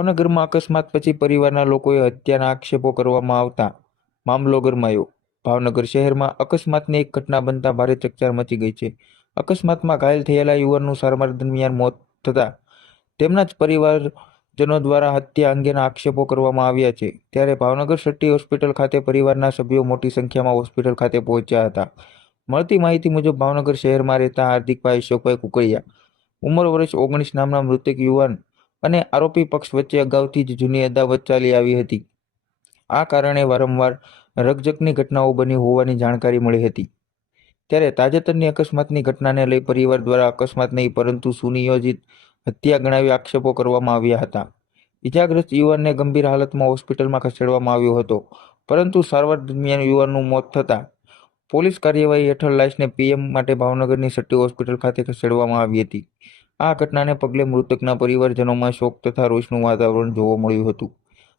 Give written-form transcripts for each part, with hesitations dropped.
ભાવનગરમાં અકસ્માત પછી પરિવારના લોકોએ હત્યાના આક્ષેપો કરવામાં આવતા મામલો ગરમાયો। ભાવનગર શહેરમાં અકસ્માતની એક ઘટના બનતા ભારે ચકચાર મચી ગઈ છે। અકસ્માતમાં ઘાયલ થયેલા યુવાનનું સારવાર દરમિયાન મોત થતાં તેમના જ પરિવારજનો દ્વારા હત્યા અંગેના આક્ષેપો કરવામાં આવ્યા છે। ત્યારે ભાવનગર સિટી હોસ્પિટલ ખાતે પરિવારના સભ્યો મોટી સંખ્યામાં હોસ્પિટલ ખાતે પહોંચ્યા હતા। મળતી માહિતી મુજબ ભાવનગર શહેરમાં રહેતા હાર્દિકભાઈ અશોકભાઈ કુકડિયા ઉંમર વર્ષ 19 નામના મૃતક યુવાન અને આરોપી પક્ષ વચ્ચે અગાઉથી જ જૂની અદાવત ચાલી આવી હતી। આ કારણે વારંવાર રકઝકની ઘટનાઓ બની હોવાની જાણકારી મળી હતી। ત્યારે તાજેતરની અકસ્માતની ઘટનાને લઈ પરિવાર દ્વારા અકસ્માત નહીં પરંતુ સુનિયોજિત હત્યા ગણાવી આક્ષેપો કરવામાં આવ્યા હતા। ઇજાગ્રસ્ત યુવાનને ગંભીર હાલતમાં હોસ્પિટલમાં ખસેડવામાં આવ્યો હતો, પરંતુ સારવાર દરમિયાન યુવાનનું મોત થતાં પોલીસ કાર્યવાહી હેઠળ લાશને પીએમ માટે ભાવનગરની સિટી હોસ્પિટલ ખાતે ખસેડવામાં આવી હતી। આ ઘટનાને પગલે મૃતકના પરિવારજનોમાં શોક તથા રોષનું વાતાવરણ જોવા મળ્યું હતું।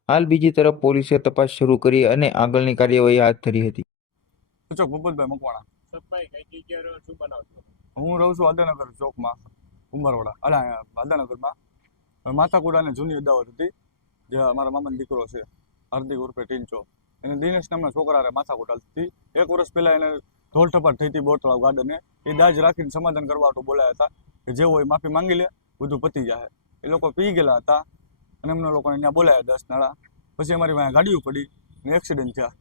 હાલ બીજી તરફ પોલીસે તપાસ શરૂ કરી અને આગળની કાર્યવાહી હાથ ધરી હતી। ભૂપતભાઈ મકવાણા હું રહું છું આદાનગર ચોકમાં ઉમરવાડા આદાનગરમાં। માથાકૂડાની જૂની અદાવત હતી જે અમારા મામાનો દીકરો છે હાર્દિક ઉર્ફે ટીંચો, એને દિનેશ નામના છોકરા માથાકૂટ હાલતી હતી। 1 વર્ષ પહેલા એને ઢોલ ઠપાટ થઈ હતી બોરતળાવ ગાર્ડને। એ દાજ રાખીને સમાધાન કરવા બોલાયા હતા કે જે હોય માફી માંગી લે, બધું પતી જાય। એ લોકો પી ગયેલા હતા અને એમના લોકોને ત્યાં બોલાયા 10 નાળા। પછી અમારી પાસે ગાડીઓ પડી અને એક્સિડન્ટ થયા।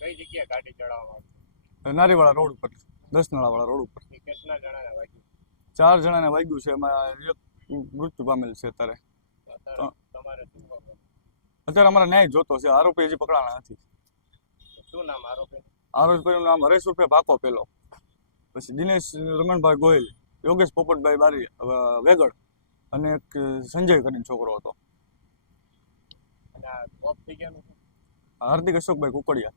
કઈ જગ્યાએ ગાડી ચડાવવામાં નારીવાળા રોડ ઉપર, 10 નાળાવાળા રોડ ઉપર। કેટલા જણાને વાગ્યું? 4 જણાને વાગ્યું છે, એમાં એક મૃત્યુ પામેલ છે। અત્યારે અમારે ન્યાય જોતો છે। આરોપી હજી પકડાણા નથી। શું નામ આરોપી? આરોપીનું નામ હરેશ ઉર્ફે ભાકો પેલો, પછી દિનેશ રમણભાઈ ગોયલ, યોગેશ પોપટભાઈ બારી વેગડ અને એક સંજય કરીને છોકરો હતો। અને આ ઓફ થઈ ગયાનું હાર્દિક અશોકભાઈ કુકડિયા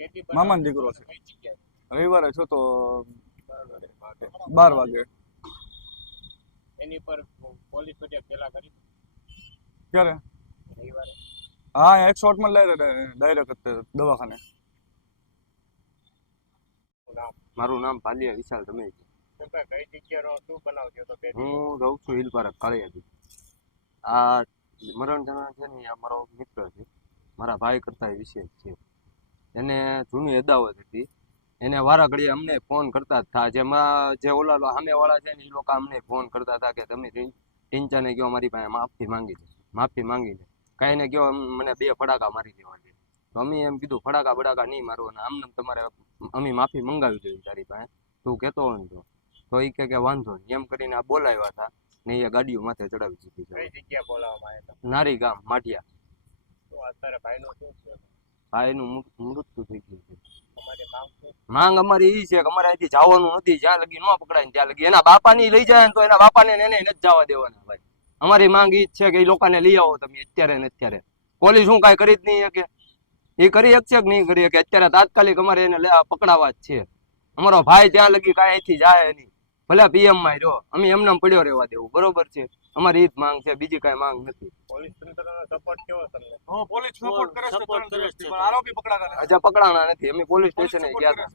કેટલી મામાનો દીકરો છે। કઈ જગ્યાએ? રવિવારે છો તો 12 વાગે। એની પર પોલીસ ફરિયાદ પેલા કરી ક્યારે? રવિવારે? હા, 108 માં ડાયરેક્ટ દવાખાને। મારું નામ પાલિયા વિશાલ તમે? કઈ જગ્યાનો શું બનાવજો તો? હું રહું છું હિલ પાર્ક કાળિયાથી। આ મરણ જણા છે ને આ મારો મિત્ર છે, મારા ભાઈ કરતા વિશેષ છે। એને જૂની અદાવત હતી, એને વારા ઘડીએ અમને ફોન કરતા હતા। જેમાં જે ઓલા સામેવાળા છે ને એ લોકો અમને ફોન કરતા હતા કે તમે ટીંચાને કહો મારી પાસે માફી માંગી લે, કાંઈ ને કહો મને 2 ફડાકા મારી દેવા છે। તો અમે એમ કીધું ફડાકા બડાકા નહીં મારવાના, આમને તમારે અમે માફી મંગાવી દેવી તારી પાસે, તું કહેતો હોય ને તો એ કે વાંધો નહીં એમ કરીને આ બોલાવ્યા હતા ને એ ગાડીઓ માથે ચડાવી દીધી છે। કઈ જગ્યા બોલાવવામાં આવ્યા હતા? નારી ગામ માઢિયા। તો અત્યારે ભાઈનું શું છે? ભાઈનું મૃત્યુ થઈ ગયું છે। તમારી માંગ શું? માંગ અમારી એ છે કે અમારે અહીંથી જવાનું નથી, જ્યાં લગી ન પકડાય ને ત્યાં લગી એના બાપાની લઈ જાય ને તો એના બાપાને એને નથી જવા દેવાના ભાઈ। અમારી માંગ એ જ છે કે એ લોકોને લઈ આવો તમે અત્યારે ને અત્યારે। પોલીસ શું કાંઈ કરી જ નહીં શકે? એ કરી શકશે કે નહીં કરી શકે? અત્યારે તાત્કાલિક અમારે એને પકડાવા જ છે। અમારો ભાઈ ત્યાં લગી કાંઈ અહીંથી જાય નહીં, ભલે પીએમ માં રહ્યો, અમે એમને પડ્યો રહેવા દેવું, બરોબર છે? અમારી એ જ માંગ છે, બીજી કાંઈ માંગ નથી। પોલીસ તંત્રનો સપોર્ટ કેવો તમને? પોલીસ સપોર્ટ કરે છે, આરોપી પકડાતા હજી પકડાણા નથી, અમે પોલીસ સ્ટેશને ગયા હતા।